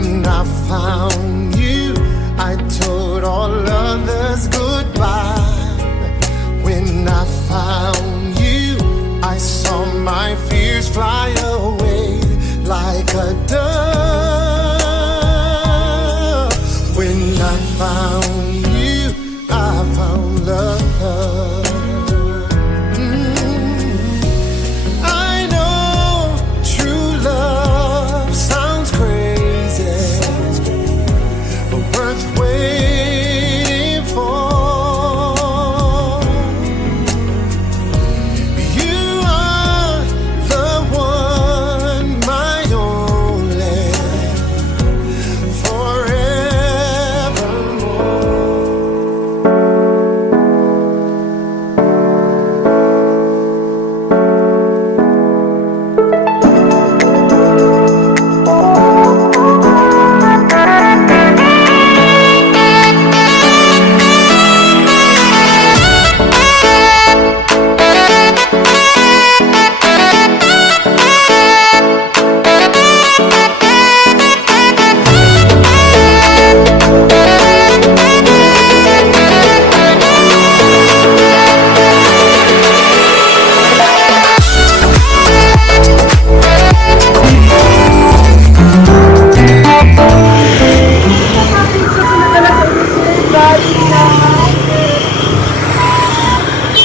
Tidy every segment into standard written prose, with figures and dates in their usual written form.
When I found you, I told all others goodbye. When I found you, I saw my fears fly away like a dove. When I found you, I found love. I know true love sounds crazy, but worth waiting for. You are the one, my only, forevermore.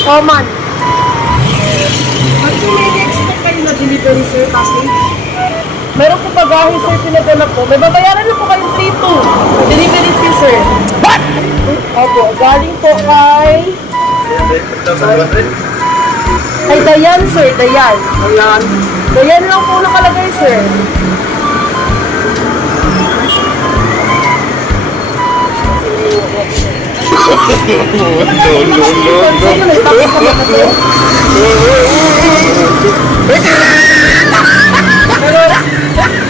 Common. Kasi may expect kayo na delivery, sir, package? Meron po pag-ahit, sir, pinaganap po. May babayaran na po kayong 3-2. Delivery fee, sir. What? Opo, galing po kay... Kay Dayan, sir, Dayan. Dayan. Dayan lang po nakalagay, sir.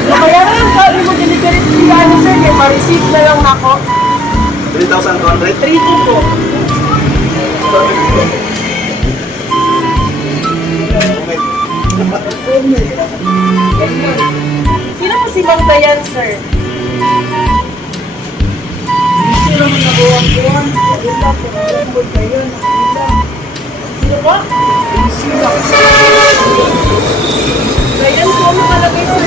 Nakayaran ang sabi mo delivery fee, ano, sir, kaya ma-receive na lang ako. 3,200? 3-2 po. Sino po si Mang Dayan, sir? Sino po? Dayan po nakalagay, sir.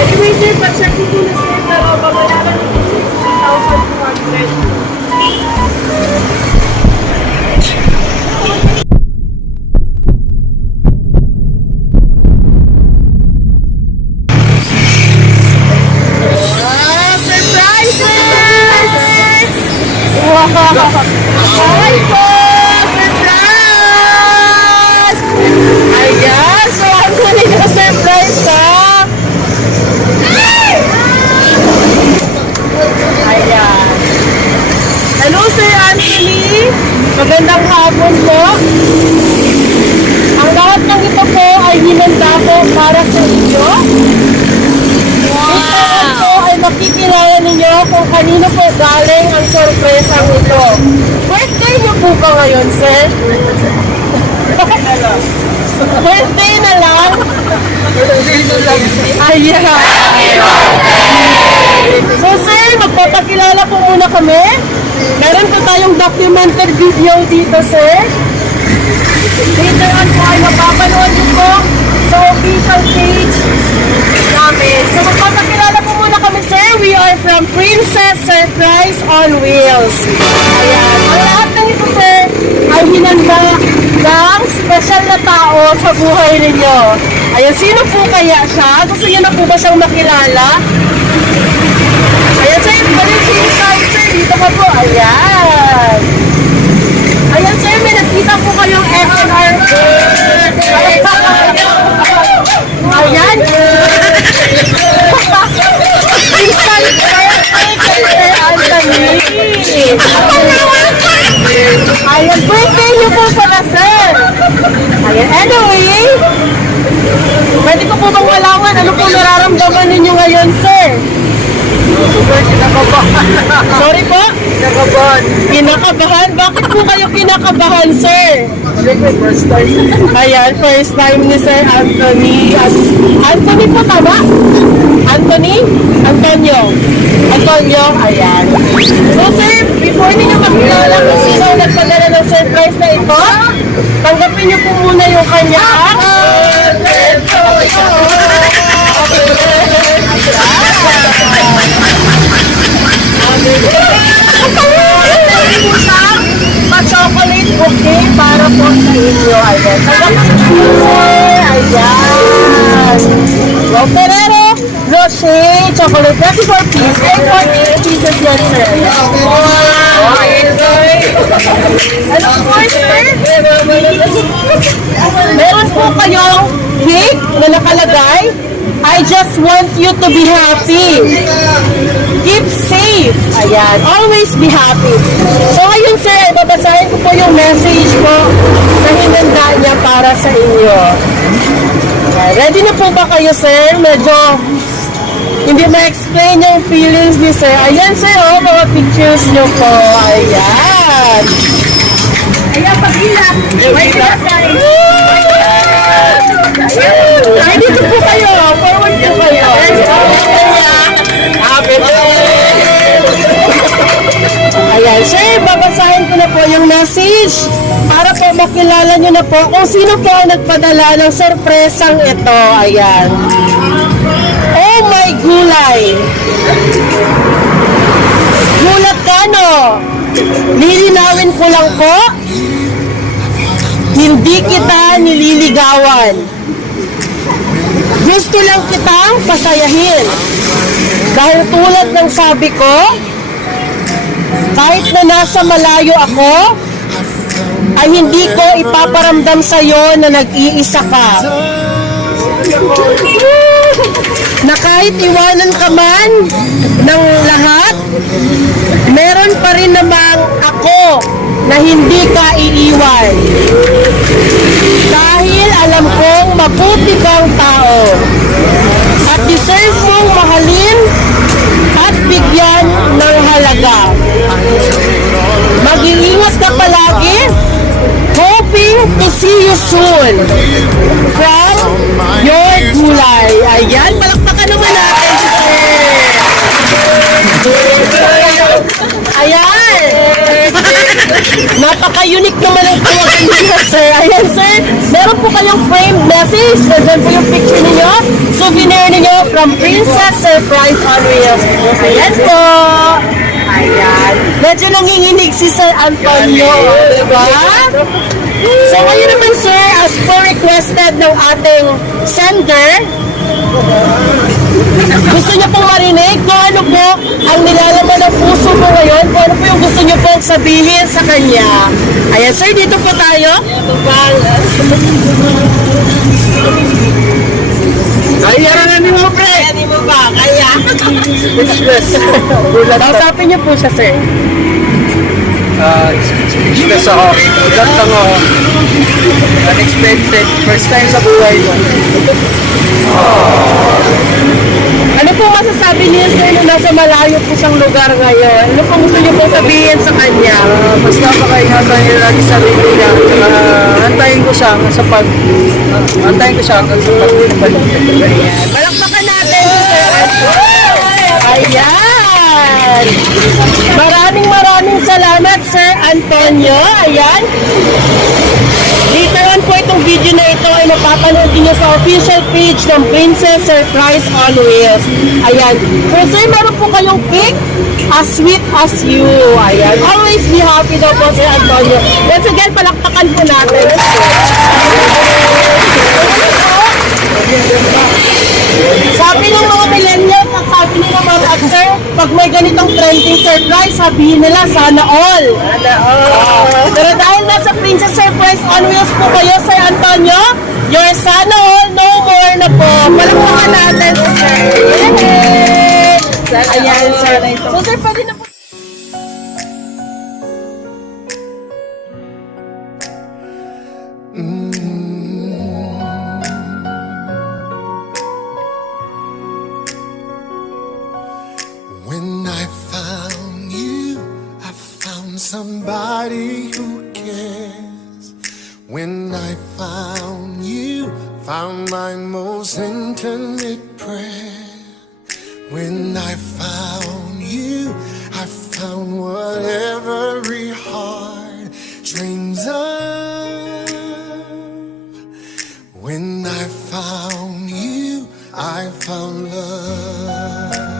Anyway, sir, pa-check ko na, sir, pero babayaran ko 60,200. Hi po! Surprise! Ayan! So, ang kunin na surprise ka! Ayan! Hello, Sir Anthony! Magandang hapon po! Ang lahat ng ito po ay hinanda po para sa inyo. Ito po ay makikilala ninyo kung kanino po galing ang sorpresang ito. Birthday niyo po ba ngayon, sir? Birthday na lang? Ayan. So, sir, magpapakilala po muna kami. Meron po tayong documentary video dito, sir. Later on po ay mapapanood niyo po sa official page namin. So, magpapakilala po muna kami, sir. We are from Princess Surprise on Wheels. Ayan. Ang lahat ng ito, sir, ay hinanda ng special na tao sa buhay ninyo. Ayan, sino po kaya siya? Gusto niyo na po ba siyang makilala? Ayan, sir, balik si sir. Dito ka po. Ayan. Ayan, sir, may nakita po kayong FNR. Ayan. Instant Sir Anthony. Ayan, birthday niyo po pala, sir. Ayan, anyway, pwede ko po bang malaman ano po nararamdaman ninyo ngayon, sir? Sorry po? Kinakabahan. Kinakabahan? Bakit po kayo kinakabahan, sir? First time. Ayan, first time ni Sir Anthony. Anthony po, tama? Anthony? Antonio. Ayan. So sir, before ninyo makilala kung sino ang nagpadala ng surprise na ito, tanggapin niyo po muna yung kanyang pa-chocolate bouquet para po sa inyo. Ayan. Tanggapin niyo po, sir. Ayan. Wow, Ferrero Rocher chocolate 34 pieces. 48 pieces yan, sir. And of course, sir, meron po kayong cake na nakalagay, I just want you to be happy. Keep safe. Ayan. Always be happy. So ngayon, sir, babasahin ko po yung message po na hinanda niya para sa inyo. Ayan. Ready na po ba kayo, sir? Medyo hindi ma-explain yung feelings ni sir. Ayan, sir, oh, mga pictures niyo po. Ayan. Ayan, pag-ilap. May ilap, guys. Ayan. Ay, dito po kayo. Forward po kayo. Happy birthday! Ayan, sir, babasahin ko na po yung message para po makilala nyo na po kung sino po ang nagpadala ng sorpresang ito. Ayan. Oh my gulay! Gulat ka, no? Lilinawin ko lang po, hindi kita nililigawan. Gusto lang kitang pasayahin. Dahil tulad ng sabi ko, kahit na nasa malayo ako, ay hindi ko ipaparamdam sa'yo na nag-iisa ka. Na kahit iwanan ka man ng lahat, meron pa rin namang ako na hindi ka iiwan. Dahil alam kong mabuti kang tao at deserve mong mahalin at bigyan ng halaga. Mag-iingat ka palagi. Hoping to see you soon. From your gulay. Ayan, palakpakan naman natin. Ayan. Napaka-unique naman ang tawagan niyo, sir. Ayan, sir. Meron po kayong framed message. Nandiyan po yung picture niyo. Souvenir niyo from Princess Surprise on Wheels. Ayan po. Ayan. Medyo nanginginig si Sir Antonio. Diba? So, ngayon naman, sir, as per requested ng ating sender, gusto niyo pong marinig kung ano po ang nilalaman ng puso mo ngayon, kung ano po yung gusto niyo pong sabihin sa kanya. Ayan, sir, dito po tayo. Kaya na ni mo, pre! Kaya ni mo ba? Kaya? Kausapin niyo po siya, sir. Speechless ako. Ugat lang ako. Unexpected. First time sa buhay ko. Ano po masasabi niyo, sir, na nasa malayo po siyang lugar ngayon? Ano po gusto niyo pong sabihin sa kanya? Mas napakaingatan niya lagi sa sarili niya. Antayin ko siya hanggang sa pagbalik. Palakpakan natin, sir. Ayan! Maraming salamat, Sir Antonio. Ayan. Later on po itong video na ito ay mapapanood niyo sa official page ng Princess Surprise on Wheels. Ayan. So, sir, meron po kayong cake as sweet as you. Ayan. Always be happy daw po, Sir Antonio. Once again, palakpakan po natin. Sabi ng mga millennials at sabi nila mga sir, pag may ganitong trending surprise, sabihin nila, sana all. Sana all. Pero dahil nasa Princess Surprise on Wheels po kayo, Sir Antonio, your sana all, no more na po. Palakpakan natin, sir. Yay! Ayan, sir. So, sir, pwede na po. When I found you, I found somebody who cares. When I found you, found my most intimate prayer. When I found you, I found what every heart dreams of. When I found you, I found love.